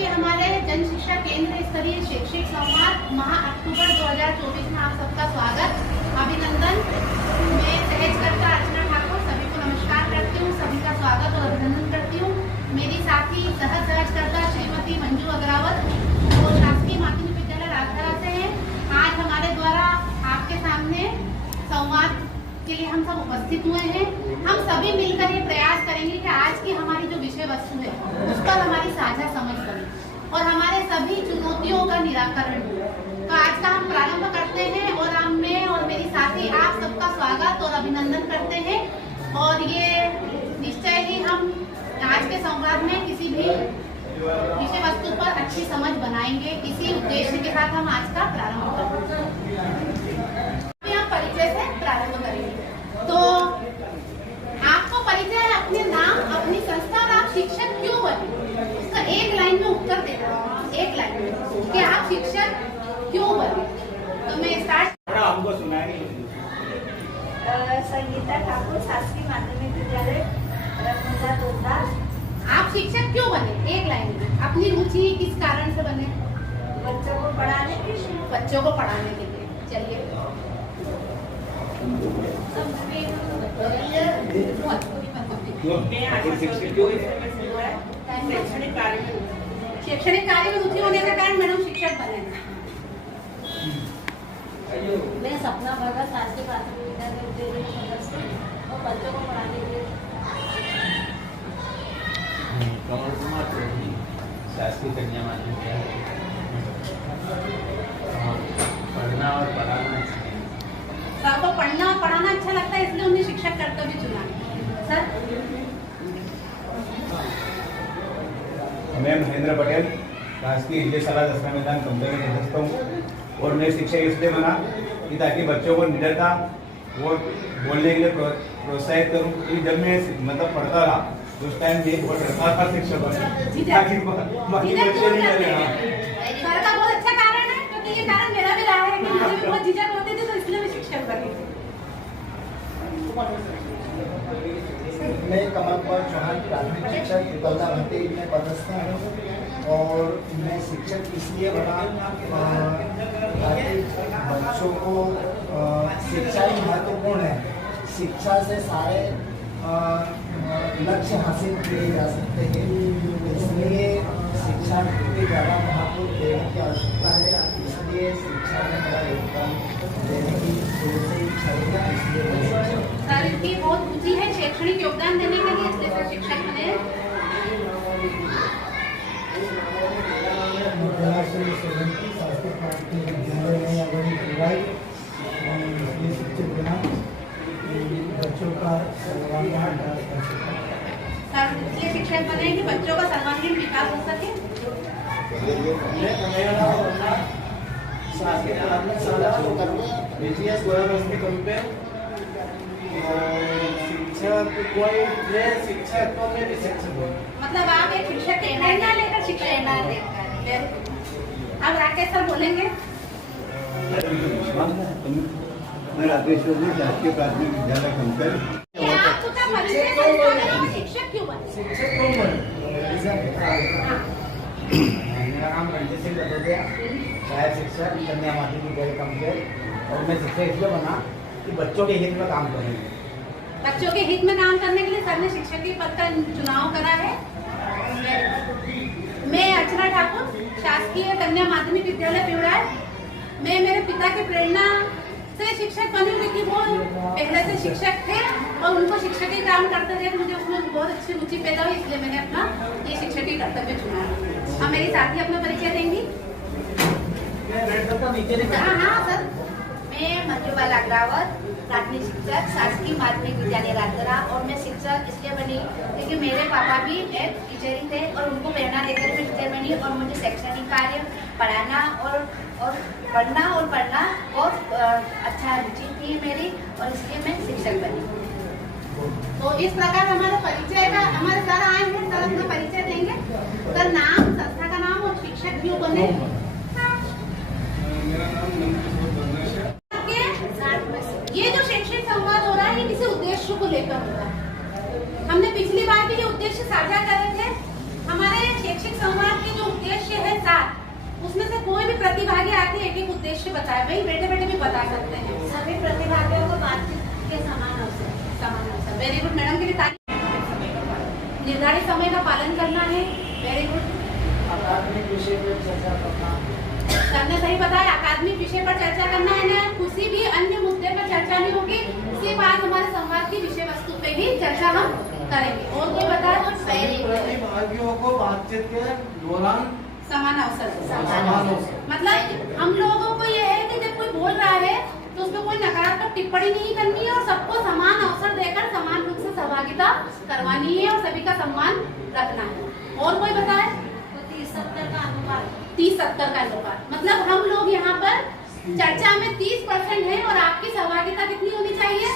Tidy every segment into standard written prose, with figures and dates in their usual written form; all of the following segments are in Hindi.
के हमारे जन शिक्षा केंद्र स्तरीय शैक्षिक संवाद माह अक्टूबर 2024 में आप सबका स्वागत, अभिनंदन। मैं सहजकर्ता अर्चना ठाकुर सभी को नमस्कार करती हूँ, सभी का स्वागत और अभिनंदन करती हूँ। मेरी साथी सहजकर्ता श्रीमती मंजू अग्रावत वो शासकीय माध्यमिक विद्यालय राजधरा से हैं। आज हमारे द्वारा आपके सामने संवाद के लिए हम सब उपस्थित हुए हैं। हम सभी मिलकर ये प्रयास करेंगे कि आज की हमारी जो विषय वस्तु है उस पर हमारी साझा समझ बने और हमारे सभी चुनौतियों का निराकरण हो। तो आज का हम प्रारंभ करते हैं और मैं और मेरी साथी आप सबका स्वागत और अभिनंदन करते हैं। और ये निश्चय ही हम आज के संवाद में किसी भी विषय वस्तु पर अच्छी समझ बनाएंगे, इसी उद्देश्य के साथ हम आज का प्रारंभ करेंगे। हम परिचय से प्रारंभ करेंगे। तो आपको परिचय है, अपने नाम, अपनी संस्था और आप शिक्षक क्यों बने, उसका एक लाइन में उत्तर देना है, एक लाइन में कि आप शिक्षक क्यों बने। तो मैं स्टार्ट हमको सुनाएंगे। संगीता ठाकुर, शासकीय माध्यमिक विद्यालय रघुनाथ दोदा। आप शिक्षक क्यों बने, एक लाइन में अपनी रुचि किस कारण से बने। बच्चों को पढ़ाने के लिए। बच्चों को पढ़ाने के लिए। चलिए शैक्षणिक कार्य में रुचि होने का कारण मैडम शिक्षक बने। मैं सपना भगत, शासकीय प्राथमिक विद्यालय सदस्य और बच्चों को पढ़ाने के लिए। कमल कुमार शासकीय कन्या माध्यमिक विद्यालय। पढ़ना और पढ़ाना। सर को पढ़ना और पढ़ाना अच्छा लगता है, इसलिए उन्हें शिक्षक कर्तव्य चुना। सर मैं महेंद्र पटेल, राजकीय विजय शाला दसरा मैदान कंपनी में सदस्य हूँ और मैं शिक्षक इसलिए बना कि ताकि बच्चों को निडरता और बोलने के लिए प्रोत्साहित करूँ। कि जब मैं मतलब पढ़ता रहा उस टाइम ये बहुत डरता था शिक्षक बना, ताकि बाकी बच्चे नहीं डरे। सर का बहुत अच्छा कारण है, क्योंकि ये कारण मेरा भी रहा है कि मुझे भी बहुत झिझक होती थी, तो इसलिए मैं शिक्षक बनी। मैं कमल कुमार चौहान, प्राथमिक शिक्षक पिपलदा भट्टी में पदस्थ हूँ और मैं शिक्षक इसलिए बना ताकि बच्चों को शिक्षा ही महत्वपूर्ण है। शिक्षा से सारे लक्ष्य हासिल किए जा सकते हैं, इसलिए शिक्षा को ज़्यादा महत्व देने की आवश्यकता है। इसलिए शिक्षा में बड़ा योगदान देने की शुरू से इच्छा है, इसलिए सर इनकी बहुत रुचि है शैक्षणिक योगदान देने के लिए, इसलिए सर शिक्षक बने। शासकीय प्राथमिक विद्यालय में अगर पढ़ाई इसलिए शिक्षक बना बच्चों का सर्वांगीण विकास कर सके। सर इसलिए शिक्षक बने कि बच्चों का सर्वांगीण विकास हो सके। शासकीय प्राथमिक शाला बीटीएस शिक्षक कोई शिक्षक तो मैं भी शिक्षक हूँ। मतलब आप एक शिक्षक की प्रेरणा लेकर शिक्षक लेकर। अब राकेश सर बोलेंगे। मैं राकेश्वर शासकीय प्राथमिक विद्यालय कंकर। आपका परिचय संस्थान शिक्षक क्यों बने? शिक्षक कौन बने? मेरा नाम रंजीत सिंह रतोदिया, सहायक शिक्षक कन्या माध्यमिक विद्यालय कंकर और मैं शिक्षक इसलिए बना कि बच्चों के हित में काम करेंगे। बच्चों के हित में काम करने के लिए सर ने शिक्षक के पद का चुनाव करा है। मैं अर्चना ठाकुर, शासकीय कन्या माध्यमिक विद्यालय पिवरार। मैं मेरे पिता की प्रेरणा से शिक्षक बनी, क्योंकि वो पहले से शिक्षक थे और उनको शिक्षक ही काम करते थे। मुझे उसमें बहुत अच्छी रुचि पैदा हुई, इसलिए मैंने अपना ये शिक्षक की कर्तव्य चुना। अब मेरी साथी अपना परिचय देंगी। हाँ सर। मैं मंजू अग्रावत, प्राथमिक शिक्षक, शासकीय माध्यमिक विद्यालय राजधरा और मैं शिक्षक इसलिए बनी क्योंकि मेरे पापा भी एक टीचर ही थे और उनको प्रेरणा देकर मैं टीचर बनी और मुझे शैक्षणिक कार्य पढ़ाना और पढ़ना और अच्छा रुचि थी मेरी और इसलिए मैं शिक्षक बनी। तो इस प्रकार हमारा परिचय का हमारे सर आए हैं, सर अपना परिचय देंगे। सर नाम, संस्था का नाम और शिक्षक क्यों बने। मेरा नाम ये जो शैक्षणिक संवाद हो रहा है ये किसी उद्देश्य को लेकर हो रहा है। हमने पिछली बार भी ये उद्देश्य साझा करे थे। हमारे शैक्षिक संवाद के जो उद्देश्य उद्देश्य बताए। भाई बेटे बेटे भी बता सकते हैं। सभी प्रतिभागियों को बातचीत के समान अवसर। वेरी गुड मैडम के लिए ताली। निर्धारित समय का पालन करना है। Very good. अकादमिक विषय पर चर्चा करना। सबने सही बताया, अकादमिक विषय पर चर्चा करना है ना, किसी भी अन्य मुद्दे पर चर्चा नहीं होगी। सिर्फ आज हमारे संवाद की विषय वस्तु पे ही चर्चा हम करेंगे। और कोई बताए तो प्रतिभागियों को बातचीत के दौरान समान अवसर। समान अवसर। मतलब हम लोगों को ये है कि जब कोई बोल रहा है तो उसमें कोई नकारात्मक टिप्पणी नहीं करनी है और सबको समान अवसर देकर समान रूप से सहभागिता करवानी है और सभी का सम्मान रखना है। और कोई बताए? 30-70 का अनुपात। 30-70 का अनुपात मतलब हम लोग यहाँ पर चर्चा में 30% है और आपकी सहभागिता कितनी होनी चाहिए?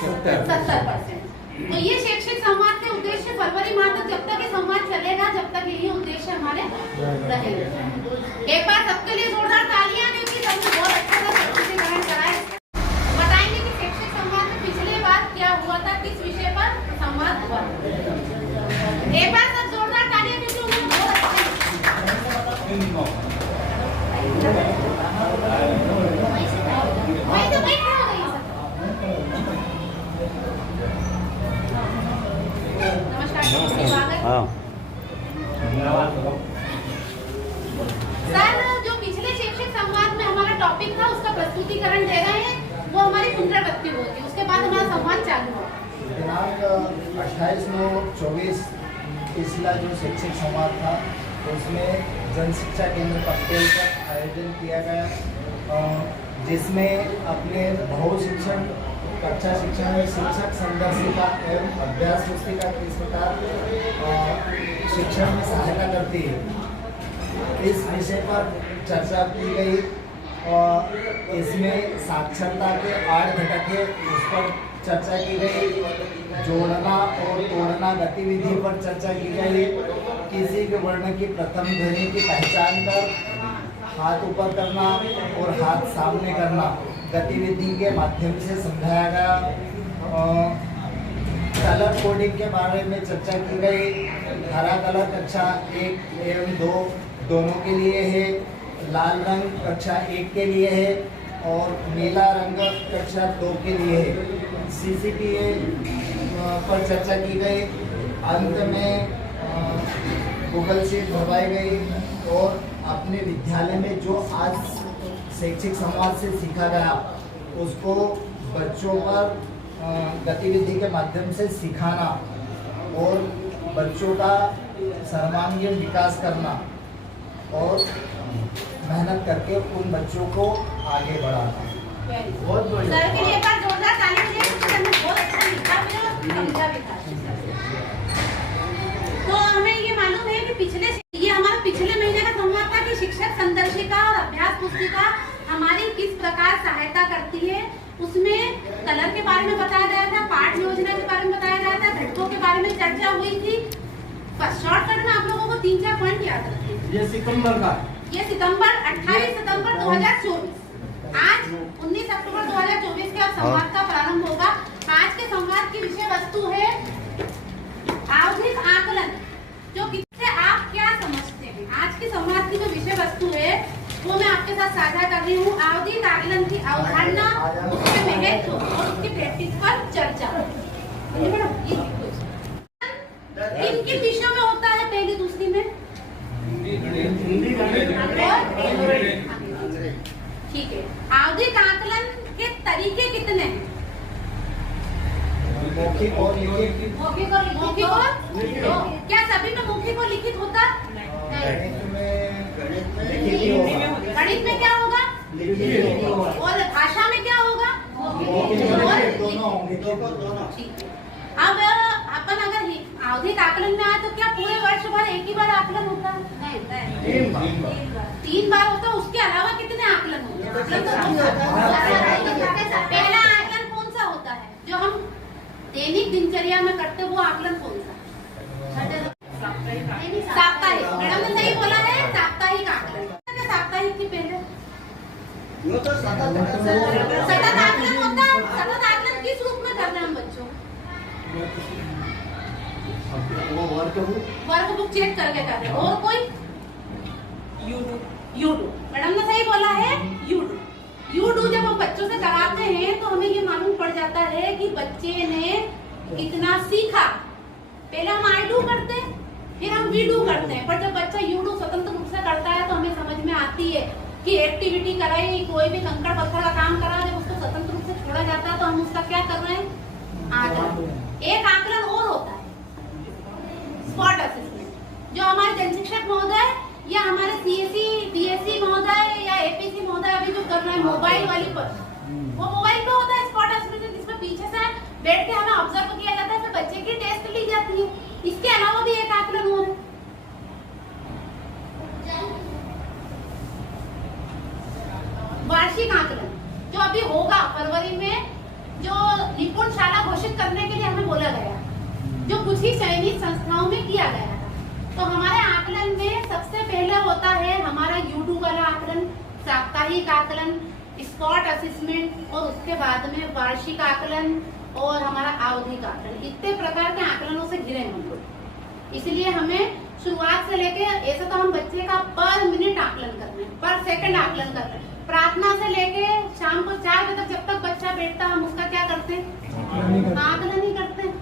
70%। तो ये शैक्षिक संवाद के उद्देश्य फरवरी माह तक जब तक ये संवाद चलेगा, जब तक यही उद्देश्य हमारे रहेंगे। एक बार सबके लिए जोरदार तालियां, क्योंकि सबने बहुत अच्छा सा स्पष्टीकरण कराया। बताएंगे कि शैक्षिक संवाद में पिछले बार क्या हुआ था, किस विषय पर संवाद हुआ। एक बार सब जोरदार तालियां, क्योंकि उन्होंने बहुत अच्छा वही तो बैठे हो गई सब। नमस्कार, स्वागत। सर, जो पिछले शैक्षिक संवाद में हमारा टॉपिक था उसका प्रस्तुतिकरण दे रहे हैं, वो हमारी पुनरावृत्ति होगी, उसके बाद हमारा संवाद चालू होगा। दिनांक 28/9/24 पिछला जो शैक्षिक संवाद था उसमें जन शिक्षा केंद्र पटेल का आयोजन किया गया, जिसमें अपने बहु शिक्षण कक्षा शिक्षण में शिक्षक संदर्शिका एवं अभ्यास पुस्तिका किस प्रकार शिक्षण में सहायता करती है, इस विषय पर चर्चा की गई। और इसमें साक्षरता के 8 घटक है, उस पर चर्चा की गई। जोड़ना और तोड़ना गतिविधि पर चर्चा की गई। किसी भी वर्ण की प्रथम ध्वनि की पहचान कर हाथ ऊपर करना और हाथ सामने करना गतिविधि के माध्यम से समझाया गया। कलर कोडिंग के बारे में चर्चा की गई। हरा कलर कक्षा 1 एवं 2 दोनों के लिए है, लाल रंग कक्षा 1 के लिए है और नीला रंग कक्षा 2 के लिए है। CCTA पर चर्चा की गई। अंत में गूगल शीट भरवाई गई और अपने विद्यालय में जो आज शैक्षिक संवाद से सीखा गया उसको बच्चों पर गतिविधि के माध्यम से सिखाना और बच्चों का सर्वांगीण विकास करना और मेहनत करके उन बच्चों को आगे बढ़ाना। बहुत बढ़िया। सर के लिए एक बार जोरदार ताली बजाइए, क्योंकि हमने बहुत अच्छा लिखा भी और समझा भी था। तो हमें ये मालूम है कि ये हमारा पिछले महीने का संवाद था कि शिक्षक संदर्शिका और अभ्यास पुस्तिका हमारी किस प्रकार सहायता करती है। उसमें कलर के बारे में बताया गया था, पाठ योजना के बारे में बताया गया था, घटकों के बारे में चर्चा हुई थी। शॉर्टकट में आप लोगों को 3-4 पॉइंट याद रखिए। ये सितंबर 28 सितंबर 2024। आज 19 अक्टूबर 2024 के संवाद का प्रारंभ होगा। आज के संवाद की विषय वस्तु है आवधिक आकलन। जो किससे आप क्या समझते हैं, आज के संवाद की जो विषय वस्तु है वो मैं आपके साथ साझा कर रही हूँ। आवधिक आकलन की अवधारणा, उसके महत्व और उसकी प्रैक्टिस पर चर्चा। किन किन विषयों में होता है, पहली दूसरी में? ठीक है। आवधिक आकलन के तरीके कितने हैं? मौखिक और लिखित। मौखिक और क्या सभी में मौखिक और लिखित होता है? गणित में क्या होगा? और भाषा में क्या होगा? ठीक है। अब अपन अगर आवधिक आकलन में आए तो क्या पूरे वर्ष भर एक ही बार आकलन होता है? नहीं, 3 बार होता है। उसके अलावा कितने आकलन होते हैं? पहला आकलन कौन सा होता है जो हम दैनिक दिनचर्या में करते, वो आकलन कौन सा? साप्ताहिक। मैडम ने सही बोला है, साप्ताहिक आकलन। साप्ताहिक की पहले सतत आकलन होता है। सतत आकलन किस रूप में करना है हम बच्चों? वर्क बुक चेक करके कर रहे हैं। और कोई? यूट्यूब। मैडम ने सही बोला है, यूट्यूब कि एक्टिविटी कराई, कोई भी कंकड़ पत्थर का काम करा, जब उसको स्वतंत्र रूप से छोड़ा जाता है तो हम उसका क्या कर रहे हैं? आकलन। एक आकलन और होता है स्पॉट असेसमेंट, जो हमारे जनशिक्षक महोदय या हमारे सीएससी पीएससी महोदय या एपीसी महोदय अभी जो कर रहे हैं मोबाइल वाली पर, वो मोबाइल पे होता है स्पॉट असेसमेंट, जिसमें पीछे से बैठ के हमें ऑब्जर्व किया जाता है, फिर बच्चे की टेस्ट ली जाती है। इसके अलावा भी एक आकलन हो रहा है। वार्षिक आकलन जो अभी होगा फरवरी में, जो निपुण शाला घोषित करने के लिए हमें बोला गया, जो कुछ ही चयनित संस्थाओं में किया गया था। तो हमारे आकलन में सबसे पहले होता है हमारा यूट्यूब वाला आकलन, साप्ताहिक आकलन, स्पॉट असेसमेंट, और उसके बाद में वार्षिक आकलन और हमारा आवधिक आकलन। इतने प्रकार के आकलनों से घिरे हम लोग। इसलिए हमें शुरुआत से लेके, ऐसा तो हम बच्चे का पर मिनट आकलन कर रहे हैं, पर सेकंड आकलन कर रहे हैं। प्रार्थना से लेके शाम को 4 बजे तक जब तक बच्चा बैठता हम उसका क्या करते हैं? आकलन ही करते हैं।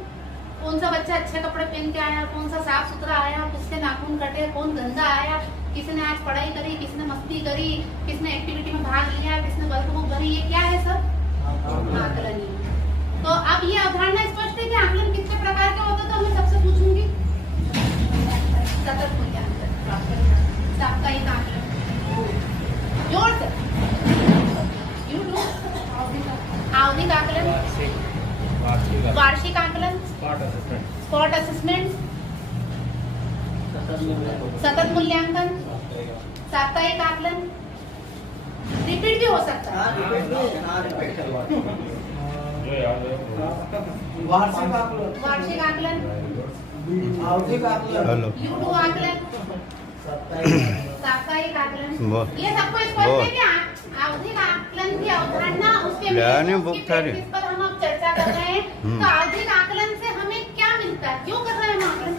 कौन सा बच्चा अच्छे कपड़े पहन के आया, कौन सा साफ सुथरा आया, किसके नाखून कटे, कौन गंदा आया, किसने आज पढ़ाई करी, किसने मस्ती करी, किसने एक्टिविटी में भाग लिया, किसने वर्कबुक भरी, ये क्या है सब? आकलन ही। तो अब ये अवधारणा स्पष्ट है कि आकलन कितने प्रकार का होता है। तो मैं सबसे पूछूंगी सतत मूल्यांकन, साप्ताहिक आकलन, जोर से आवधिक आकलन, वार्षिक आकलन, स्पॉट असेसमेंट, सतत मूल्यांकन, साप्ताहिक आकलन, रिपीट भी हो सकता है। वार्षिक आकलन, आवधिक आकलन, यूट्यूब आकलन, साप्ताहिक आकलन, ये सबको स्पष्ट है कि आवधिक आकलन की अवधारणा, उसके प्रैक्टिस पर हम अब चर्चा कर रहे हैं। तो आवधिक आकलन से हमें क्या मिलता है, क्यों कर रहे हैं हम आकलन?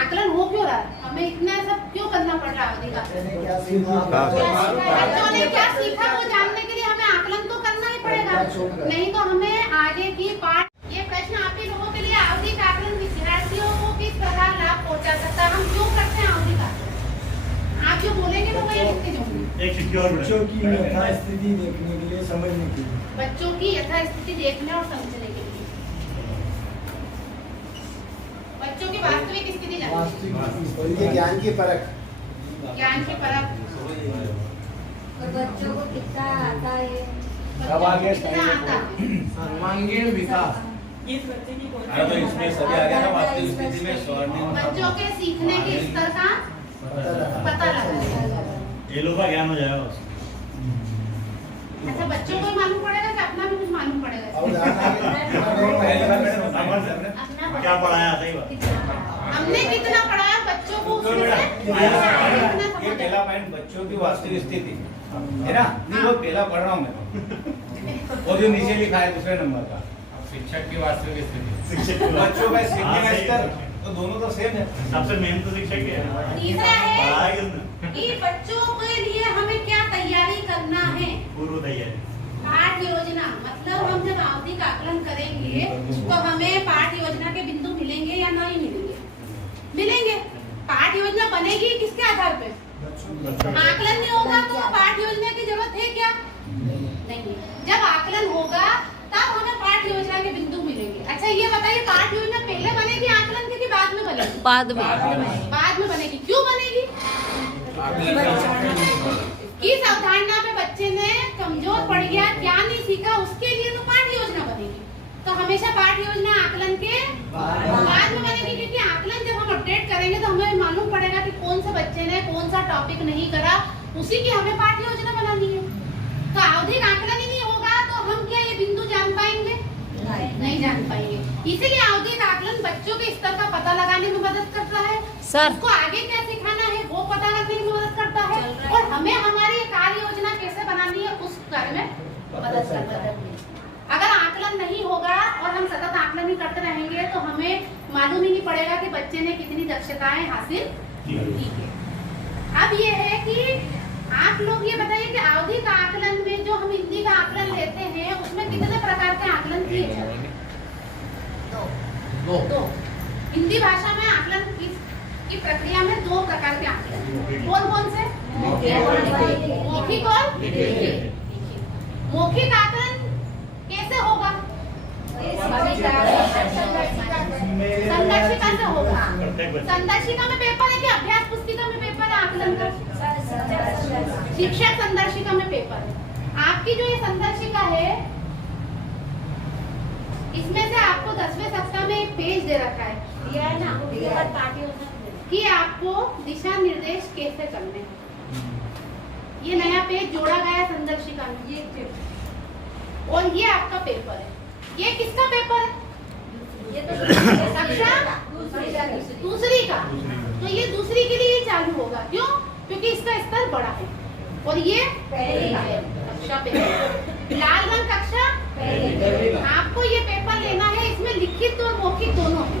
आकलन हो क्यों रहा है, हमें इतना सब क्यों करना पड़ रहा है? आवधिक आकलन बच्चों ने क्या सीखा वो जानने के लिए हमें आकलन तो करना ही पड़ेगा, नहीं तो हमें आगे की पाठ। ये प्रश्न आप ही लोगों के लिए, आवधिक आकलन विद्यार्थियों को किस प्रकार लाभ पहुंचा सकता है, हम क्यों करते हैं आवधिक आकलन? आप जो बोलेंगे तो वही लिखते जाऊंगी। बच्चों की यथास्थिति देखने के लिए, समझने के लिए, बच्चों की यथास्थिति देखने और समझने के लिए, बच्चों की वास्तविक स्थिति जानने, ये ज्ञान की परख, ज्ञान की परख, बच्चों को कितना आता है, अब आगे कितना आता है, सर्वांगीण विकास। तो इसमें सभी आ गया ना वास्तविक स्थिति में स्वर्णिम बच्चों के सीखने के स्तर का पता लगा। ये लोग का ज्ञान हो जाएगा। अच्छा, बच्चों को मालूम पड़ेगा कि अपना भी कुछ मालूम पड़ेगा? क्या पढ़ाया सही बात। हमने कितना पढ़ाया बच्चों को, ये पहला पॉइंट बच्चों की वास्तविक स्थिति है ना, नहीं वो पहला पढ़ रहा हूँ मैं तो। और जो नीचे लिखा है दूसरे नंबर का, शिक्षक की वास्तविक स्थिति, बच्चों का सीखने का स्तर, तो दोनों तो सेम है। सबसे मेन तो शिक्षक ही है। तीसरा पढ़ाया है किसने? कि बच्चों के लिए हमें क्या तैयारी करना है, पूर्व तैयारी, पाठ योजना। मतलब हम जब आवधिक आकलन करेंगे तो हमें पाठ योजना के बिंदु मिलेंगे या नहीं मिलेंगे? मिलेंगे। पाठ योजना बनेगी किसके आधार पे? आकलन नहीं होगा तो पाठ योजना की जरूरत है क्या? नहीं। जब आकलन होगा तब हमें पाठ योजना के बिंदु मिलेंगे। अच्छा ये बताइए, पाठ योजना पहले बनेगी आकलन की कि बाद में बनेगी? बाद में बनेगी। क्यों बनेगी? किस अवधारणा पे बच्चे ने कमजोर पड़ गया, क्या नहीं सीखा, उसके लिए तो पाठ योजना बनेगी। तो हमेशा पाठ योजना आकलन के बाद में बनेगी, क्योंकि आकलन जब हम अपडेट करेंगे तो हमें मालूम पड़ेगा कि कौन से बच्चे ने कौन सा टॉपिक नहीं करा, उसी की हमें पाठ योजना बनानी है। तो आवधिक आकलन ही नहीं होगा तो हम क्या ये बिंदु जान पाएंगे? नहीं जान पाएंगे। इसीलिए आवधिक आकलन बच्चों के स्तर का पता लगाने में मदद करता है, उसको आगे क्या सिखाना है वो पता करने में मदद करता है, और हमें हमारी कार्य योजना कैसे बनानी है उस कार्य में मदद करता है। अगर आकलन नहीं होगा और हम सतत आकलन ही करते रहेंगे तो हमें मालूम ही नहीं पड़ेगा कि बच्चे ने कितनी दक्षताएं हासिल की है। अब ये है कि आप लोग ये बताइए कि आवधिक आकलन में जो हम हिंदी का आकलन लेते हैं उसमें कितने प्रकार के आकलन किए जाते हैं? दो। हिंदी भाषा में आकलन की प्रक्रिया में 2 प्रकार के आकलन। कौन कौन से? मौखिक और लिखित। मौखिक आकलन कैसे होगा? संदर्शिका से होगा। संदर्शिका में पेपर है कि अभ्यास पुस्तिका में पेपर है आकलन का? शिक्षक संदर्शिका में पेपर है। आपकी जो ये संदर्शिका है, इसमें से आपको 10वें सप्ताह में एक पेज दे रखा है, दिया है ना, कि आपको दिशा निर्देश कैसे करने हैं। ये नया पेज जोड़ा गया है संदर्शिका में, और ये आपका पेपर है। ये किसका पेपर है? ये तो कक्षा दूसरी का। तो ये दूसरी के लिए चालू होगा। क्यों? क्योंकि इसका स्तर बड़ा है और ये पहली का है, कक्षा पहली। लाल रंग कक्षा आपको ये पेपर लेना है। इसमें लिखित और मौखिक दोनों है।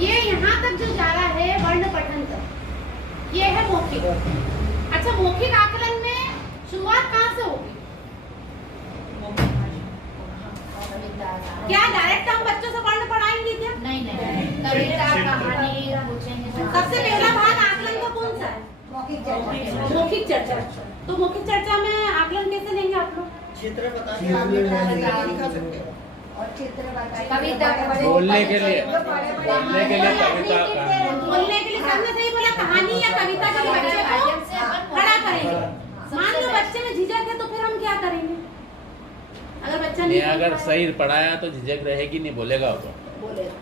ये यहाँ तक जो जा रहा है वर्ण पठन तक, ये है मौखिक। अच्छा, मौखिक आकलन में शुरुआत कहाँ से होगी? क्या डायरेक्ट हम बच्चों से वर्ण पढ़ाएंगे क्या? नहीं। कविता, कहानी पूछेंगे। सबसे पहला भाग आकलन का कौन सा है? मौखिक चर्चा। तो मौखिक चर्चा में आकलन कैसे लेंगे आप लोग? चित्र बता और चित्र कविता बोलने के लिए कविता बोलने के लिए सबने सही बोला। कहानी या कविता के लिए बच्चे को खड़ा करेंगे। मान लो बच्चे में झिझक है तो फिर हम क्या करेंगे? अगर बच्चा नहीं, अगर सही पढ़ाया तो झिझक रहेगी नहीं, बोलेगा वो बोलेगा।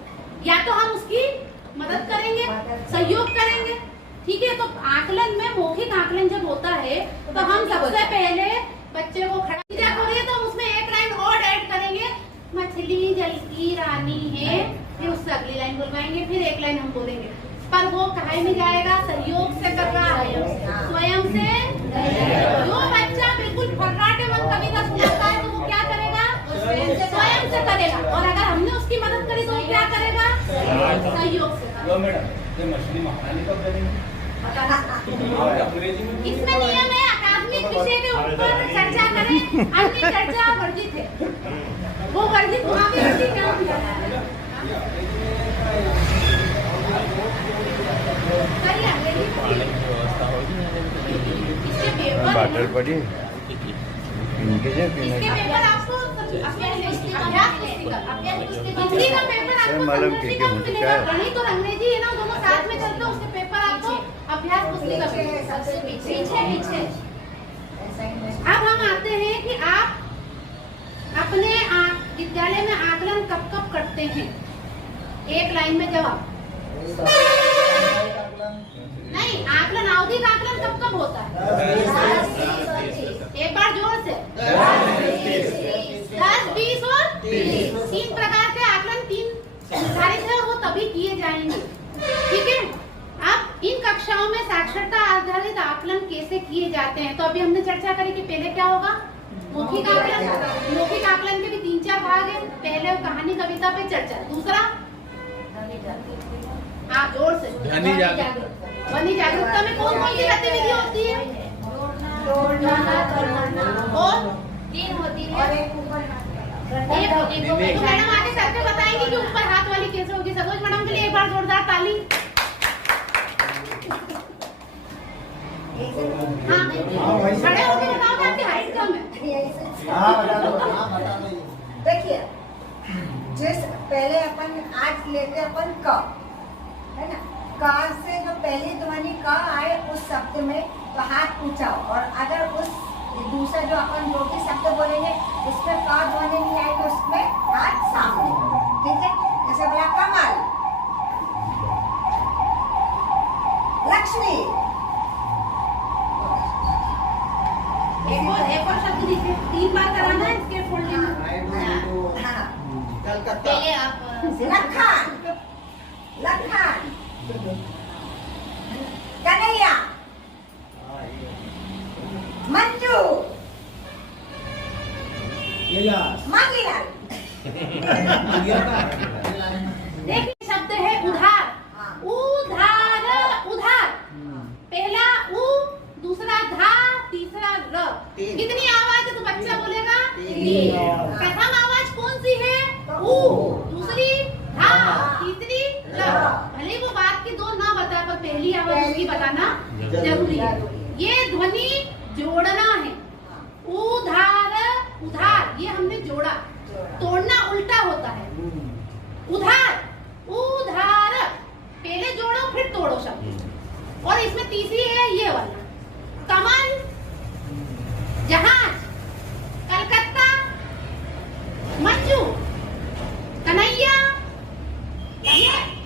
या तो हम उसकी मदद करेंगे, सहयोग करेंगे। ठीक है, तो आकलन में मौखिक आकलन जब होता है तो हम सबसे पहले बच्चे को खड़ा झिझक हो रही है तो हम उसमें एक लाइन और ऐड करेंगे, मछली जल की रानी है। फिर उससे अगली लाइन बोलवाएंगे, फिर एक लाइन हम बोलेंगे। पर वो कहे में जाएगा, सहयोग से कर रहा है, स्वयं से। जो बच्चा बिल्कुल फर्राटे मन कविता सुनाता है तो वो क्या करेगा? स्वयं से करेगा। और अगर हमने उसकी मदद करी तो वो क्या करेगा? सहयोग से। मैडम, ये मछली महारानी कब बनेगी? इसमें नियम है, अकादमिक विषय के ऊपर चर्चा करें, अन्य चर्चा वर्जित है। वो वर्जित वहाँ भी इसकी काम है। इसके पेपर पड़ी इसके पेपर आपको हिंदी का पेपर आपको संदर्शिका में मिलेगा। गणित और अंग्रेजी है ना, दोनों साथ में चलते हैं। उसके पेपर आपको अभ्यास पुस्तिका में सबसे पीछे। अब हम आते हैं कि आप अपने विद्यालय में आकलन कब कब करते हैं? एक लाइन में जवाब नहीं। आकलन, आवधिक आकलन कब कब होता है? एक बार जोर से 10, 20 और 3 प्रकार के आकलन 3 निर्धारित है, वो तभी किए जाएंगे। ठीक है, अब इन कक्षाओं में साक्षरता आधारित आकलन कैसे किए जाते हैं तो अभी हमने चर्चा करी कि पहले क्या होगा? मौखिक आकलन। मौखिक आकलन के भी 3-4 भाग है। पहले कहानी कविता पे चर्चा, दूसरा हाँ जोर से ध्वनि जागरूकता में कौन कौन सी गतिविधि होती है? और 3 होती है। तो मैडम आगे सर पे बताएंगी कि ऊपर हाथ वाली कैसे होगी। सरोज मैडम के लिए एक बार जोरदार ताली। हाँ, खड़े होकर बताओ कि आपकी हाइट कम है। देखिए, जिस पहले अपन आज लेते अपन क, है ना, क से जो पहली ध्वनि क आए उस शब्द में तो हाथ उठाओ, और अगर उस दूसरा जो अपन जो भी शब्द बोलेंगे उसमें क ध्वनि नहीं आए तो उसमें हाथ सामने। ठीक है, जैसे बोला कमल, लक्ष्मी। एक और शब्द दीजिए, 3 बार कराना है इसके फोल्डिंग। पहले आप लखन, कन्हैया, मंजू, मांगीलाल। देखिए शब्द है उधार। उधार, उधार। पहला उ, दूसरा धा, तीसरा र। कितनी आवाज है तो बच्चा बोलेगा? 3। प्रथम आवाज कौन सी है? उ, दूसरी धा, तीसरी र। भले वो बात की 2 ना आवाज उसकी बताना जरूरी है। ये ध्वनि जोड़ना है। उधार उधार ये हमने जोड़ा, तोड़ना उल्टा होता है। उधार उधार पहले जोड़ो फिर तोड़ो शब्द। और इसमें तीसरी है ये वाला, कमल, जहाज, कलकत्ता, मंजू, कन्हैया।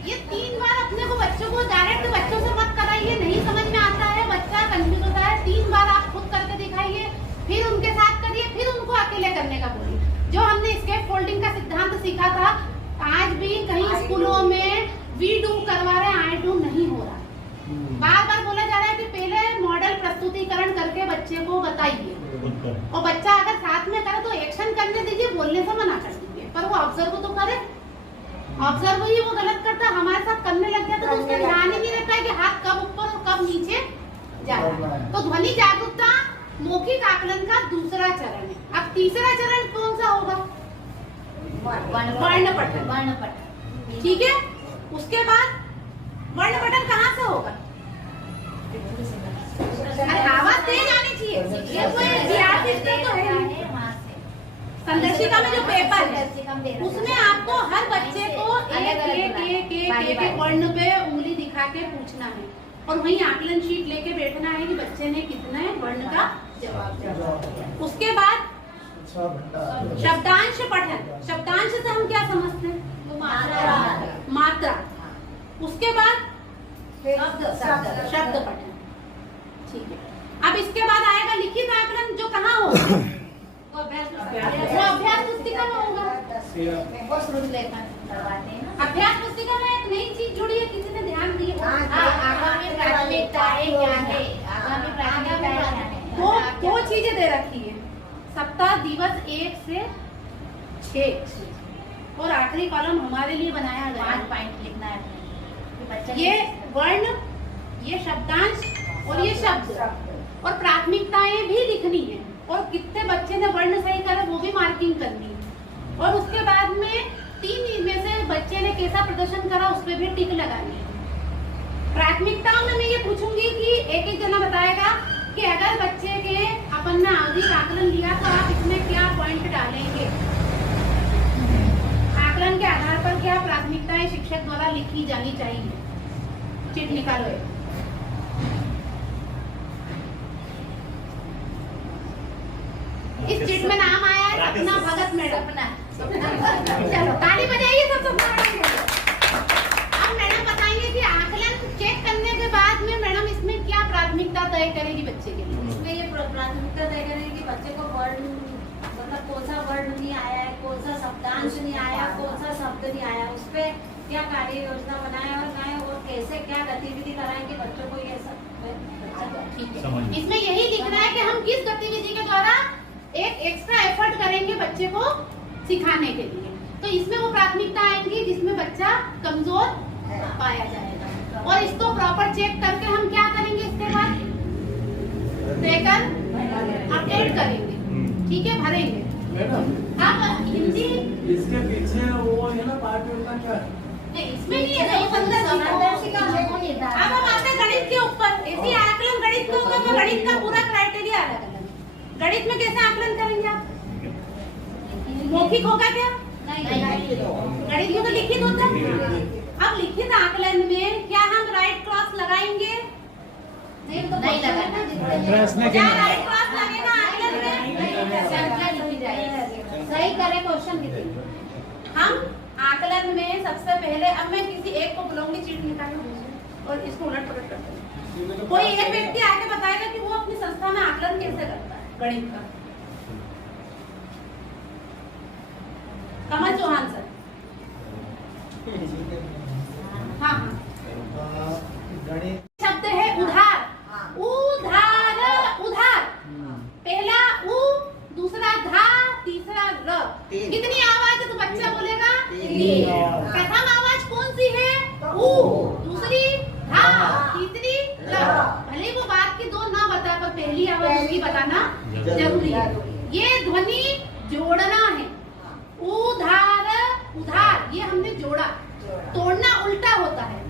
ये 3 बार अपने को बच्चों को डायरेक्ट बच्चों से मत कराइए, नहीं समझ में आता है, बच्चा कंफ्यूज होता है। 3 बार आप खुद करके दिखाइए, फिर उनके साथ करिए, फिर उनको अकेले करने का बोलिए। जो हमने स्केप फोल्डिंग का सिद्धांत सीखा था, आज भी कहीं स्कूलों में वी डू करवा रहे हैं, आई डू नहीं हो रहा। बार बार बोला जा रहा है कि पहले मॉडल प्रस्तुतिकरण करके बच्चे को बताइए, और बच्चा अगर साथ में करे तो एक्शन करने दीजिए, बोलने से मना कर दीजिए, पर वो ऑब्जर्व तो करे। ऑब्जर्व ही वो गलत करता, हमारे साथ करने लग गया तो उसका ध्यान ही नहीं रहता है कि हाथ कब ऊपर और कब नीचे जा रहा है। तो ध्वनि जागरूकता मौखिक आकलन का दूसरा चरण है। अब तीसरा चरण कौन सा होगा? वर्ण पठन। वर्ण पठन, ठीक है। उसके बाद वर्ण पठन कहाँ से होगा? अरे आवाज तेज आनी चाहिए। ये कोई विद्यार्थी तो है नहीं। संदर्शिका में जो पेपर है उसमें आपको हर बच्चे को एक वर्ण पे उंगली दिखा के पूछना है, और वहीं आकलन शीट लेके बैठना है कि बच्चे ने कितने वर्ण का जवाब दिया। उसके बाद शब्दांश पठन। शब्दांश से हम क्या समझते हैं? मात्रा। उसके बाद शब्द पठन। ठीक है। अब इसके बाद आएगा लिखित आकलन, जो कहाँ होगा? वो अभ्यास पुस्तिका में होगा। अभ्यास पुस्तिका में एक नई चीज जुड़ी है, किसी ने ध्यान दिया? आगामी प्राथमिकताएं क्या है? आगामी प्राथमिकताएं क्या है? दो चीजें दे रखी है, सप्ताह दिवस 1 से 6, और आखिरी कॉलम हमारे लिए बनाया गया 5 पॉइंट लिखना है। ये वर्ण, ये शब्दांश और ये शब्द, और प्राथमिकताएं भी लिखनी है, और कितने बच्चे ने वर्ण सही करा वो भी मार्किंग करनी है। और उसके बाद में 3 में से बच्चे ने कैसा प्रदर्शन करा उस पर भी टिक लगानी है। प्राथमिकताओं में मैं ये पूछूंगी कि एक जना बताएगा कि अगर बच्चे के अपन ने आवधिक आकलन लिया तो आप इसमें क्या पॉइंट डालेंगे? आकलन के आधार पर क्या प्राथमिकताएं शिक्षक द्वारा लिखी जानी चाहिए? चिट निकालो। इस चिट में नाम आया है सपना भगत मैडम। चलो ताली बजाइए सब सपना मैडम के लिए। अब मैडम बताएंगे कि आकलन चेक करने के बाद में मैडम इसमें क्या प्राथमिकता तय करेगी बच्चे के लिए? इसमें ये प्राथमिकता तय करेगी कि बच्चे को वर्ण, मतलब कौन सा वर्ण नहीं आया है, कौन सा शब्दांश नहीं आया, कौन सा शब्द नहीं आया, उस पर क्या कार्य योजना बनाए और नए, और कैसे क्या गतिविधि कराएं कि बच्चों को ये सब ठीक है। इसमें यही लिखना है कि हम किस गतिविधि के द्वारा एक एक्स्ट्रा एफर्ट करेंगे बच्चे को सिखाने के लिए। तो इसमें वो प्राथमिकता आएंगी जिसमें बच्चा कमजोर पाया जाएगा, और इसको प्रॉपर चेक करके हम क्या करेंगे? इसके बाद अपडेट करेंगे। ठीक है, भरेंगे। अब हिंदी इसके पीछे वो है ना पार्ट का क्या? नहीं, इसमें नहीं है, संदर्शिका में। अब हम आते हैं गणित के ऊपर। ऐसी आकलन गणित के ऊपर, तो गणित का पूरा क्राइटेरिया अलग अलग। गणित में कैसे आकलन करेंगे आप? मौखिक होगा क्या? नहीं, गणित में तो लिखित होता है। अब लिखित आकलन में क्या हम राइट क्रॉस लगाएंगे? नहीं लगाना। क्या राइट क्रॉस लगेगा आकलन में? सही करे क्वेश्चन लिखिए। हम आकलन में सबसे पहले, अब मैं किसी एक को बुलाऊंगी, चीट निकालो और इसको उलट पलट कर दूंगी। कोई एक व्यक्ति आके बताएगा कि वो अपनी संस्था में आकलन कैसे करता है गणित का। कमल चौहान सर। हाँ हाँ। गणित शब्द है उधार। उधार उधार, पहला उ, दूसरा धा, तीसरा र। कितनी आवाज है तो बच्चा बोलेगा? 3। प्रथम आवाज कौन सी है? उ, दूसरी धा, तीसरी र। भले वो बात की 2 ना बता, पर पहली आवाज उसकी बताना जरूरी है। ये ध्वनि जोड़ना है। उधार उधार ये हमने जोड़ा, तोड़ना उल्टा होता है।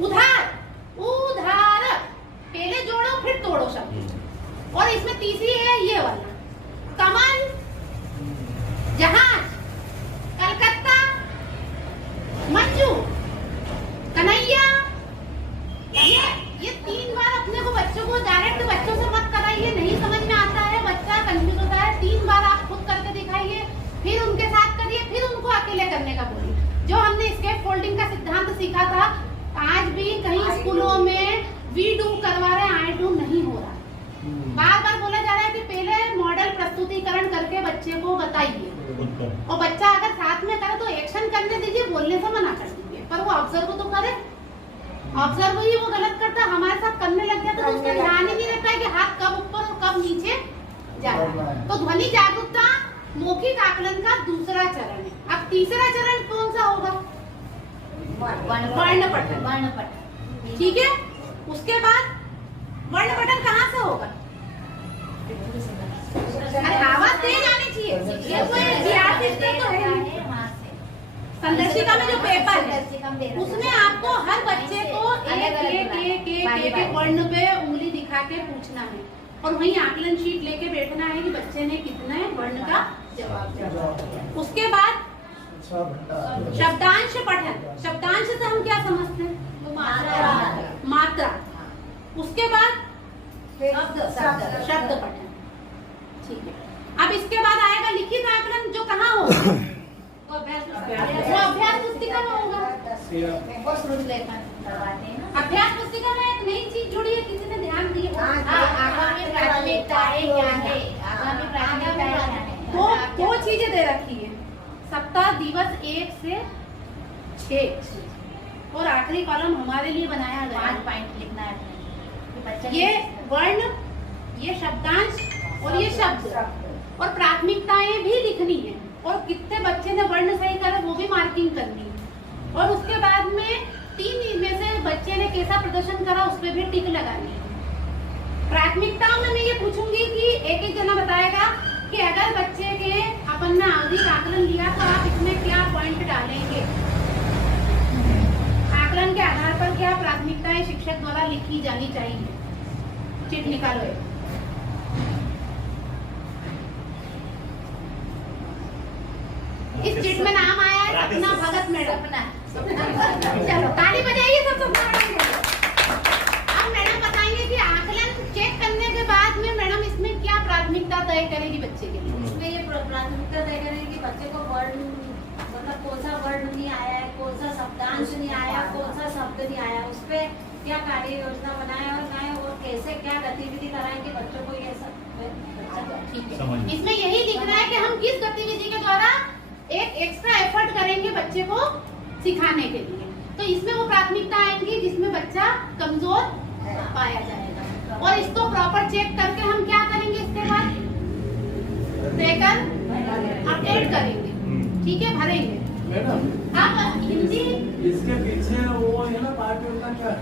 उधार उधार तीसरी है ये वाला, कमल, जहाज, कलकत्ता, मंजू, कन्हैया। ये 3 बार अपने को बच्चों को डायरेक्ट बच्चों से मत कराइए, नहीं समझ में आता है, बच्चा कंफ्यूज होता है। 3 बार आप खुद करके दिखाइए, फिर उनके साथ करिए, फिर उनको अकेले करने का बोलिए। जो हमने स्केप फोल्डिंग का सिद्धांत सीखा था, आज भी कहीं स्कूलों में वी डू करवा रहे हैं, आई डू नहीं हो रहा। बार बार बोला जा रहा है कि पहले मॉडल प्रस्तुतिकरण करके बच्चे को बताइए, और बच्चा अगर साथ में करे तो एक्शन करने दीजिए, बोलने से मना कर दीजिए, पर वो ऑब्जर्व तो करे। ऑब्जर्व ही वो गलत करता, हमारे साथ करने लग गया तो उसका ध्यान ही नहीं रहता है कि हाथ कब ऊपर और कब नीचे जा रहा है। तो ध्वनि जागरूकता मौखिक आकलन का दूसरा चरण है। अब तीसरा चरण कौन सा होगा? वर्ण पठन। ठीक है, उसके बाद वर्ण पठन कहाँ से होगा? अरे आवाज तेज आनी चाहिए। ये कोई विद्यार्थी स्तर तो है नहीं। संदर्शिका में जो पेपर है उसमें आपको हर बच्चे को एक वर्ण पे उंगली दिखा के पूछना है, और वहीं आकलन शीट लेके बैठना है कि बच्चे ने कितने वर्ण का जवाब दिया। उसके बाद शब्दांश पठन। शब्दांश से हम क्या समझते हैं? मात्रा। उसके बाद शब्द पठन। ठीक है, अब इसके बाद आएगा लिखित आकलन, जो कहाँ होगा? वो अभ्यास पुस्तिका में होगा। अभ्यास पुस्तिका में एक नई चीज जुड़ी है, किसी ने ध्यान दिया? आगामी प्राथमिकताएं क्या है? आगामी प्राथमिकताएं क्या है? दो चीजें दे रखी है, सप्ताह दिवस 1 से 6, और आखिरी कॉलम हमारे लिए बनाया गया 5 पॉइंट लिखना है। ये वर्ण, ये शब्दांश और ये शब्द, और प्राथमिकताएं भी लिखनी है, और कितने बच्चे ने वर्ण सही करा वो भी मार्किंग करनी है। और उसके बाद में 3 में से बच्चे ने कैसा प्रदर्शन करा उस पर भी टिक लगानी है। प्राथमिकताओं में मैं ये पूछूंगी कि एक जना बताएगा कि अगर बच्चे के अपन ने आवधिक आकलन लिया तो आप इसमें क्या पॉइंट डालेंगे, आकलन के आधार पर क्या प्राथमिकताएं शिक्षक द्वारा लिखी जानी चाहिए। चिट निकालो। इस चिट में नाम आया है सपना भगत मैडम। चलो ताली बजाइए सब सपना मैडम के। अब मैडम बताएंगे कि आकलन चेक करने के बाद में मैडम इसमें क्या प्राथमिकता तय करेगी बच्चे के लिए। इसमें ये प्राथमिकता तय करेगी कि बच्चे को वर्ण, मतलब कौन सा वर्ण नहीं आया है, कौन सा शब्दांश नहीं आया, कौन सा शब्द नहीं आया, उस पर क्या कार्य योजना बनाए और नए, और कैसे क्या गतिविधि कराएंगे बच्चों को, ये सब। ठीक है, इसमें यही लिखना है कि हम किस गतिविधि के द्वारा एक एक्स्ट्रा एफर्ट करेंगे बच्चे को सिखाने के लिए। तो इसमें वो प्राथमिकता आएंगी जिसमें बच्चा कमजोर पाया जाएगा, और इसको प्रॉपर चेक करके हम क्या करेंगे, इसके बाद ट्रैकर अपडेट करेंगे। ठीक है, भरेंगे। अब हिंदी इसके पीछे वो है ना पार्ट उनका क्या?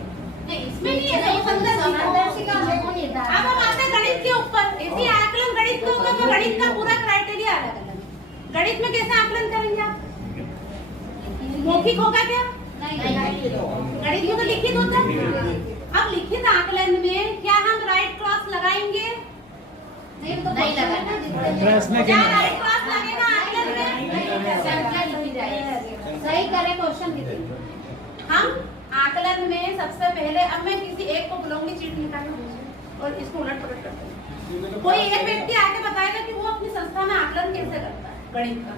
नहीं, इसमें नहीं है, संदर्शिका। अब हम आते हैं गणित के ऊपर। ऐसी आकलन गणित के ऊपर, तो गणित का पूरा क्राइटेरिया अलग अलग। गणित में कैसे आकलन करेंगे आप? मौखिक होगा क्या? नहीं, गणित में तो लिखित होता है। अब लिखित आकलन में क्या हम राइट क्रॉस लगाएंगे? नहीं लगाना। क्या राइट क्रॉस लगेगा आकलन में? संख्या लिखी जाएगी, सही करें क्वेश्चन लिखिए। हम आकलन में सबसे पहले, अब मैं किसी एक को बुलाऊंगी, चीट निकालना और इसको उलट पलट करते हैं। कोई एक व्यक्ति आके बताएगा कि वो अपनी संस्था में आकलन कैसे करता है गणित का।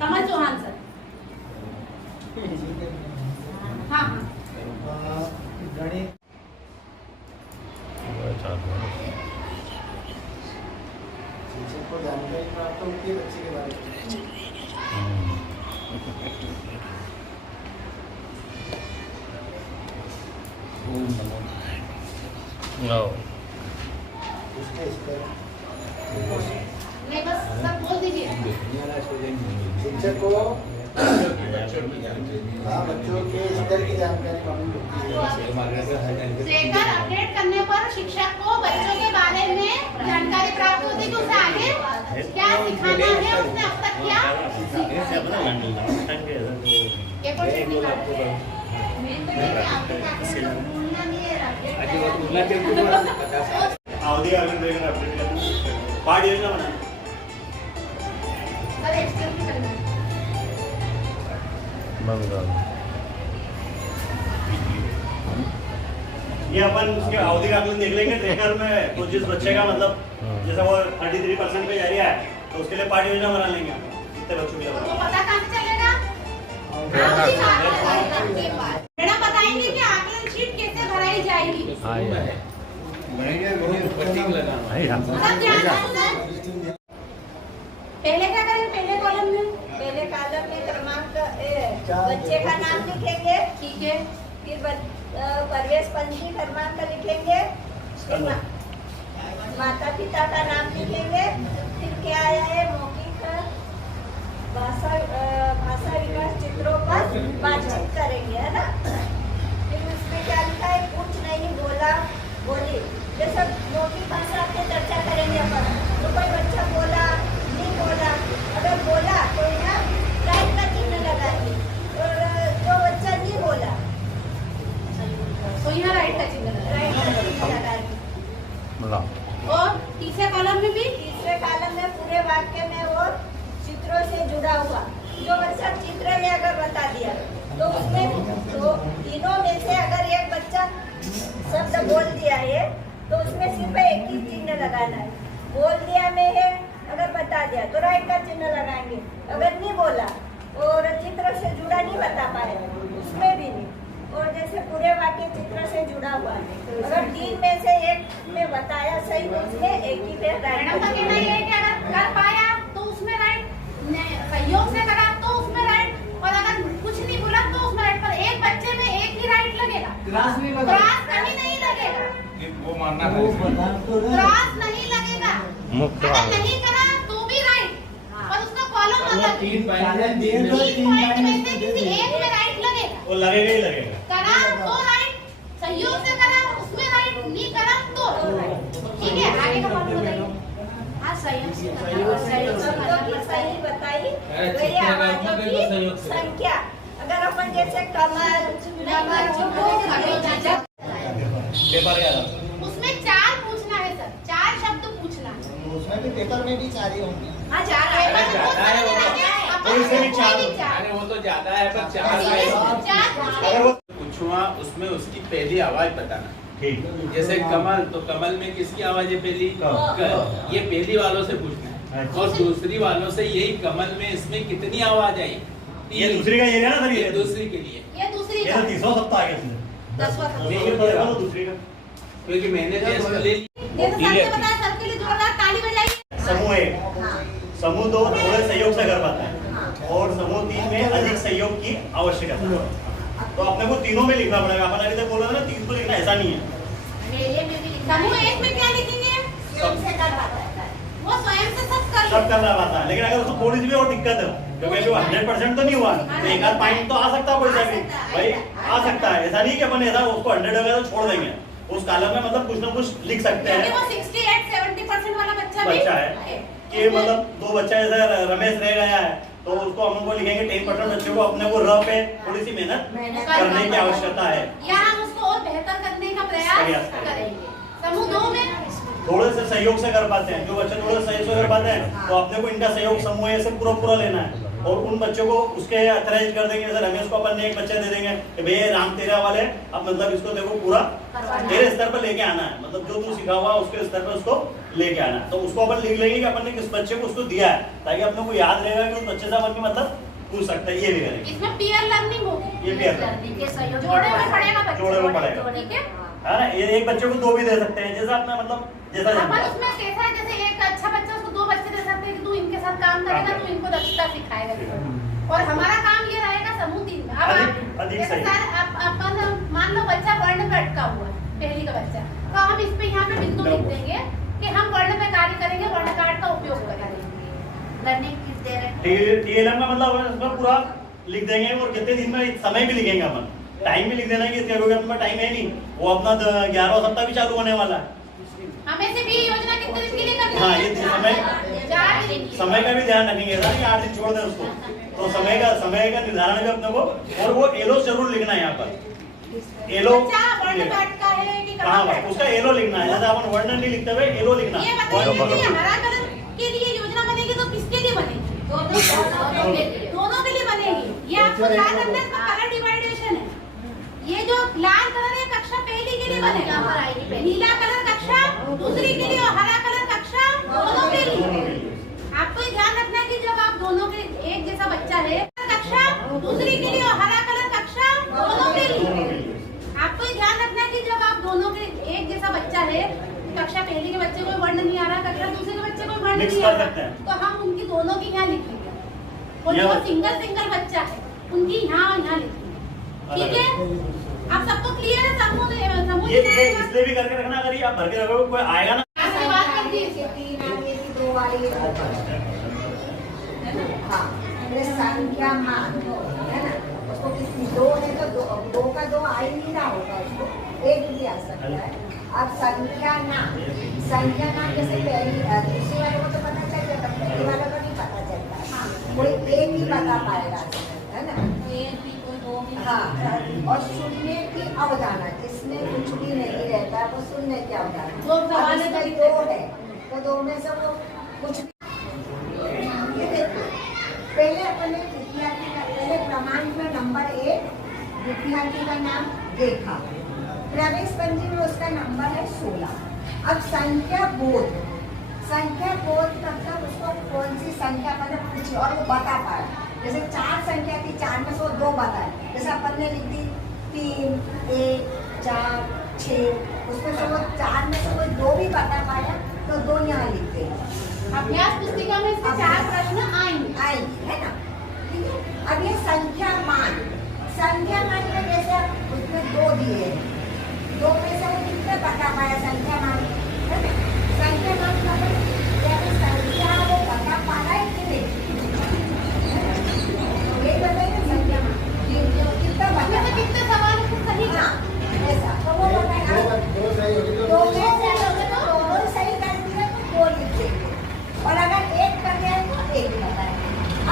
कमल चौहान सर। हाँ हाँ, गणित शिक्षक को जानकारी प्राप्त होती है बच्चे के बारे में। नहीं, बस सब बोल दीजिए। शिक्षक को बच्चों के स्तर की जानकारी ट्रैकर अपडेट करने पर शिक्षक को बच्चों के बारे में जानकारी प्राप्त होती है कि उसे आगे क्या सिखाना है, उसने अब तक क्या सीखा है। अजी वो तुला ते अवधी आगे देखना अपडेट करना पार्ट योजना बना सर एक्सप्लेन करना ये अपन उसके अवधि का आकलन देख लेंगे ट्रेकर में तो जिस बच्चे का मतलब जैसे वो 33% पे जा रहा है तो उसके लिए पार्ट योजना बना लेंगे कितने बच्चों की वो पता कहाँ से चलेगा अवधि का आकलन के बाद मैडम बताएंगे कि आकलन शीट कैसे भराई जाएगी पट्टी लगाना सब ध्यान दो सर पहले क्या करेंगे पहले कॉलम में पहले कॉलम में क्रमांक बच्चे का नाम लिखेंगे, ठीक है फिर प्रवेश पंजी क्रमांक लिखेंगे, फिर माता पिता का नाम लिखेंगे, फिर क्या आया है मौखिक भाषा विकास चित्रों पर बातचीत करेंगे, है ना। फिर उसमें क्या लिखा है, कुछ नहीं बोला बोली, जैसे मौखिक भाषा पे चर्चा करेंगे अपन। तो कोई बच्चा बोला नहीं बोला, अगर बोला तो यहाँ राइट का चिन्ह लगाएंगे, और जो बच्चा नहीं बोला तो यहाँ राइट का चिन्ह लगाएंगे। राइट का चिन्ह लगाएंगे। और तीसरे कॉलम में भी तीसरे कॉलम में पूरे वाक्य में और चित्रों से जुड़ा हुआ, जो बच्चा चित्र में अगर बता दिया तो उसमें तो तीनों में से अगर एक बच्चा शब्द बोल दिया है तो उसमें सिर्फ एक ही चिन्ह लगाना है। बोल दिया में है अगर बता दिया तो राइट का चिन्ह लगाएंगे, अगर नहीं बोला और चित्र से जुड़ा नहीं बता पाए उसमें भी नहीं। और जैसे पूरे वाक्य चित्र से जुड़ा हुआ है, अगर तीन में से एक में बताया सही तो उसमें एक ही पे राइट मैडम का कहना ये है कि अगर कर पाया तो उसमें राइट, सहयोग से करा तो उसमें राइट, और अगर कुछ नहीं बोला तो उसमें राइट। पर एक बच्चे में एक ही राइट लगेगा, क्रॉस कहीं नहीं लगेगा, वो मानना क्रॉस नहीं लगेगा। अगर नहीं करा तो भी राइट, और उसका कॉलम अलग। 3 पॉइंट में से किसी एक में राइट लगेगा, वो लगेगा ही लगेगा। करा तो राइट, सहयोग से करा उसमें राइट, नहीं करा तो राइट। ठीक है, आगे का कॉलम बताइए। हाँ सहयोग से शब्दों की सही बताई गई आवाजों की संख्या। अगर अपन जैसे कमल पेपर क्या था उसमें 4 पूछना है सर, 4 शब्द पूछना है। उसमें भी पेपर में भी 4 ही होंगे। हाँ 4 अरे ज्यादा है वो तो। और इससे भी 4 अरे वो तो ज्यादा है पर 4 अगर वो पूछुआ उसमें उसकी पहली आवाज बताना। ठीक जैसे कमल, तो कमल में किसकी आवाज है पहली? क। ये पहली वालों से पूछना है, अच्छा। और दूसरी वालों से यही कमल में इसमें कितनी आवाज आई? ये दूसरी का ये है ना सर, ये दूसरी के लिए, ये दूसरी ये का तो तीसरा सप्ताह आ गया इसमें 10वां सप्ताह। ये पड़ेगा तो दूसरी का क्योंकि मैंने टेस्ट ले ली। जैसे सर ने बताया, सर के लिए जोरदार ताली बजाइए। समूह 1 समूह 2 थोड़े सहयोग से कर पाता है, और समूह 3 में अधिक सहयोग की आवश्यकता है। तो अपने को तीनों में लिखना पड़ेगा। अपन अभी तक बोल रहे थे ना 3 को लिखना, ऐसा नहीं है। समूह 1 में क्या लिखेंगे? स्वयं से कर पाता है। वो स्वयं से सब कर सब करना पाता है, लेकिन अगर उसको थोड़ी सी भी और दिक्कत है, क्योंकि अभी 100% तो नहीं हुआ, तो एक आध पॉइंट तो आ सकता है कोई सा भी भाई, आ सकता है। ऐसा नहीं कि अपन ऐसा उसको 100 हो गया तो छोड़ देंगे। उस कॉलम में मतलब कुछ ना कुछ लिख सकते क्योंकि हैं। वो 68-70% वाला बच्चा भी है कि मतलब 2 बच्चा जैसे रमेश रह गया है तो उसको हम लोग लिखेंगे 10% बच्चे को अपने को र पे थोड़ी सी मेहनत करने की आवश्यकता है, या हम उसको और बेहतर करने का प्रयास करेंगे। समूह 2 में थोड़े से सहयोग से कर पाते हैं। जो बच्चे थोड़े से सहयोग से कर पाते हैं तो अपने को इनका सहयोग समूह से पूरा लेना है, और उन बच्चों को उसके अथराइज कर देंगे। जैसे रमेश को अपन ने एक बच्चा दे देंगे कि भैया राम तेरा वाले, अब मतलब इसको देखो पूरा तेरे स्तर पर लेके आना है, मतलब जो तू सिखा हुआ उसके स्तर पर उसको लेके आना है। तो उसको अपन लिख लेंगे कि अपन ने किस बच्चे को उसको दिया है, ताकि अपने को याद रहेगा कि उस बच्चे से अपन के मतलब पूछ सकते हैं। ये भी करेंगे, इसमें पीयर लर्निंग होगी, ये peer learning। जोड़े में पड़ेगा बच्चे, जोड़े में पड़ेगा। ठीक है। है ना, ये एक बच्चे को 2 भी दे सकते हैं, जैसा अपना मतलब जैसा अपन जमता है। उसमें कैसा है, जैसे एक अच्छा बच्चा उसको 2 बच्चे दे सकते हैं कि तू इनके साथ काम करेगा, तू इनको दक्षता सिखाएगा। और हमारा काम ये रहेगा समूह 3 में। अब अधिक जैसे सही। सर अपन मान लो बच्चा वर्ण पे अटका हुआ है, पहली का बच्चा, तो हम इस पे यहाँ पे बिंदु लिख देंगे कि हम वर्ण पे कार्य करेंगे, वर्ण कार्ड का उपयोग करेंगे। लर्निंग किस दे रहे हैं? TLM का मतलब इसमें पूरा लिख देंगे, और कितने दिन में समय भी लिखेंगे अपन, टाइम भी लिख देना है कि क्योंकि अपने टाइम है नहीं, वो अपना 11वां सप्ताह भी चालू होने वाला है। हमें से भी योजना कितने दिन के लिए करनी हाँ, है? ये समय 4 दिन। समय का भी ध्यान रखेंगे, ऐसा नहीं 8 दिन छोड़ दें उसको। तो समय का निर्धारण भी अपने को, और वो एलो जरूर लिखना है यहाँ पर। एलो बच्चा वर्ण पाठ का है कि कहाँ कहाँ पर? उसका एलो लिखना है, जैसे अपन वर्ण नहीं लिखते हुए एलो लिखना ये है। बताइए कि हरा कलर के लिए योजना बनेगी तो किसके लिए बनेगी? दोनों के लिए बनेगी। ये आपको याद रखना है, इसका कलर डिवाइडेशन है। ये जो लाल कलर है कक्षा पहली के लिए बनेगा, नीला कलर कक्षा दूसरी के लिए और हरा कलर कक्षा दोनों के लिए। आपको ये ध्यान रखना है कि जब आप दोनों के एक जैसा बच्चा है कक्षा दूसरी के लिए और हरा कलर कक्षा दोनों के लिए। आपको ये ध्यान रखना है कि जब आप दोनों के एक जैसा बच्चा है, कक्षा पहली के बच्चे को वर्ण नहीं आ रहा, कक्षा दूसरे के बच्चे को वर्ण नहीं आ रहा, तो हम उनकी दोनों की यहाँ लिखेंगे। और जो सिंगल बच्चा है उनकी यहाँ और यहाँ लिखेंगे। ठीक है, आप सबको क्लियर है? समूह ये इसलिए भी करके रखना, अगर ये आप भर के रखोगे कोई आएगा ना। बात कर दीजिए। दो वाली हाँ, संख्या मान है ना, उसको कितनी दो है तो दो का दो आ ही नहीं रहा होगा, उसको एक भी आ सकता है। अब संख्या ना जैसे पहली दूसरी वाले को तो पता चल जाता, पहली वाले को नहीं पता चलता, कोई एक ही बता पाएगा, है ना। हाँ, और सुनने की अवधारणा, जिसमें कुछ भी नहीं रहता वो सुनने की अवधारणा। दो है तो दो में से वो कुछ पहले अपने विद्यार्थी का पहले क्रमांक में नंबर 1 विद्यार्थी का नाम देखा, प्रवेश पंजी में उसका नंबर है 16। अब संख्या बोध मतलब उसको कौन सी संख्या मैंने पूछी और वो बता पाया। जैसे 4 संख्या थी, 4 में से वो 2 बताए, जैसे अपन ने लिख दी 3, 1, 4, 6, उसमें से वो 4 में से कोई 2 भी बता पाया तो 2 यहाँ लिख देंगे। अभ्यास पुस्तिका में इसके 4 प्रश्न आएंगे, है ना। ठीक है, अब ये संख्या मान में जैसे उसमें 2 दिए हैं, 2 में से वो कितने बता पाया संख्या मान, है ना। संख्या मान मतलब संख्या वो बता पा रहा है कि नहीं, ये बताइए संख्या मान कितना बता, कितने सवाल को सही हाँ ऐसा तो वो बताएगा। दो सही कर दिया तो 2 लिख देंगे, और अगर 1 कर दिया तो 1 बताएगा।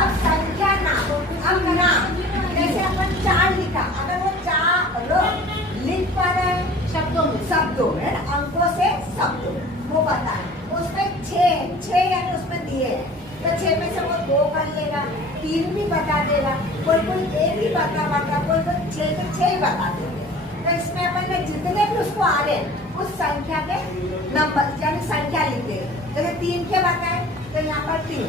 अब संख्या नाम जैसे अपन 4 लिखा, अगर वो 4 लिख पा रहे हैं शब्दों में अंकों से शब्दों वो बताए, उसमें 6 यानी उसमें दिए हैं तो 6 में से वो 2 कर लेगा, 3 भी बता देगा, कोई 1 भी बता कोई 6 के 6 ही बता देंगे। तो इसमें अपन ने जितने भी उसको आ रहे हैं उस संख्या के नंबर यानी संख्या लिख दे। जैसे 3 के बताए तो यहाँ पर 3,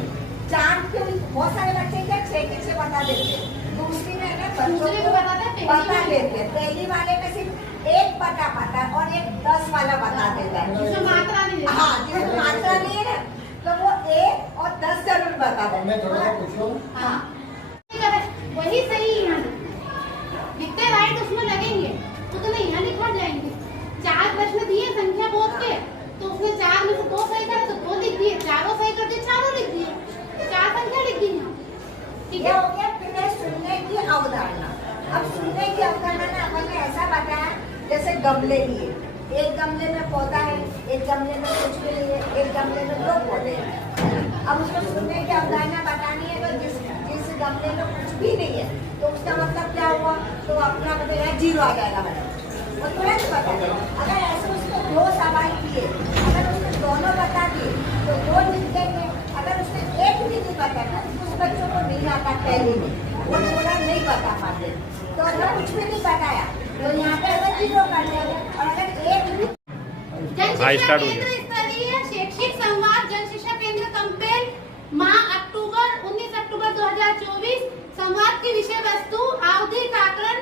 4 के बहुत सारे बच्चे क्या 6 के 6 बता देते, दूसरी में ना बच्चों को बता देते, पहली वाले में सिर्फ 1 बता पाता है और 1 10 वाला बता देता है, जिसमें मात्रा नहीं है। हाँ, जिसमें मात्रा नहीं है ना तो वो 1 और 10 जरूर बता देता। हाँ, वही सही यहाँ लिखते राइट उसमें लगेंगे तो नहीं यहाँ लिखा जाएंगे। 4 प्रश्न दिए संख्या बोध के, तो उसने 4 में से 2 सही करे तो 2 लिख दिए, 4 सही कर दिए 4 लिख दिए, 4 संख्या लिख दी यहाँ। ठीक है, हो गया। फिर सुनने की अवधारणा। अब सुनने की अवधारणा ने अपन ने ऐसा बताया जैसे गमले लिए, एक गमले में पौधा है, एक गमले में कुछ भी नहीं है, एक गमले में 2 पौधे हैं। अब उसको सुनने की अवधारणा बतानी है तो जिस गमले में कुछ भी नहीं है तो उसका मतलब क्या हुआ, तो अपना मतलब 0 आ जाएगा मैडम, वो तुरंत बता। अगर ऐसे उसको 2 सवाल किए, अगर उसने दोनों बता दिए तो 2 लिख देंगे, अगर उसने 1 भी नहीं बताया उस बच्चों को नहीं आता पहले में, वो थोड़ा नहीं बता पाते, तो अगर कुछ भी नहीं बताया तो यहाँ पे अगर 0 कर देंगे, और अगर 1 भी जनशिक्षा केंद्र स्तरीय शैक्षिक संवाद जन शिक्षा केंद्र कंपेल माह 19 अक्टूबर 2024 संवाद की विषय वस्तु आवधिक आकलन